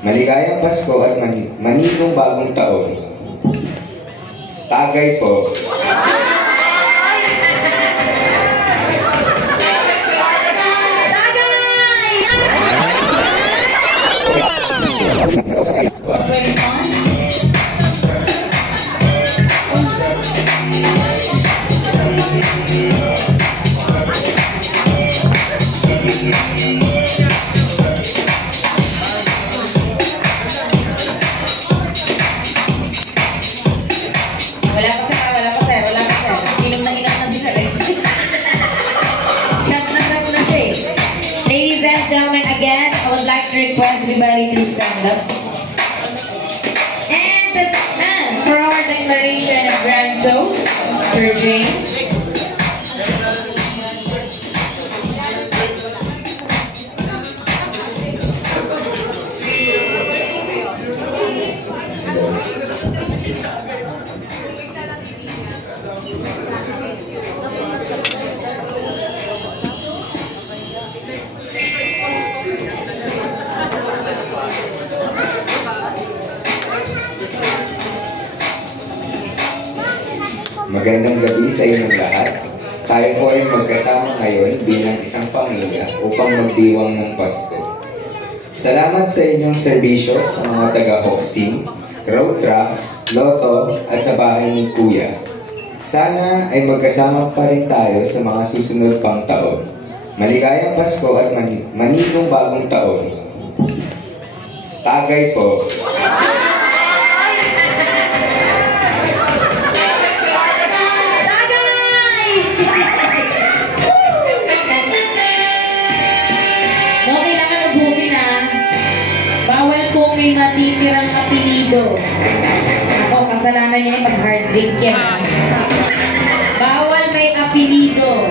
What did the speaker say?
Maligayang Pasko at manigong bagong taon. Tagay po. Gentlemen, again, I would like to request everybody to stand up. And for our declaration of grand toast, Sir James. Magandang gabi sa inyong lahat. Tayo po ay magkasama ngayon bilang isang pamilya upang magdiwang ng Pasko. Salamat sa inyong serbisyo sa mga taga-Hoxing, road trucks, loto at sa bahay ni Kuya. Sana ay magkasama pa rin tayo sa mga susunod pang taon. Maligayang Pasko at manigong bagong taon. Tagay po. May matitirang apelido. Ako, kasalanan niya yung mag-hard drink yan. Bawal may apelido.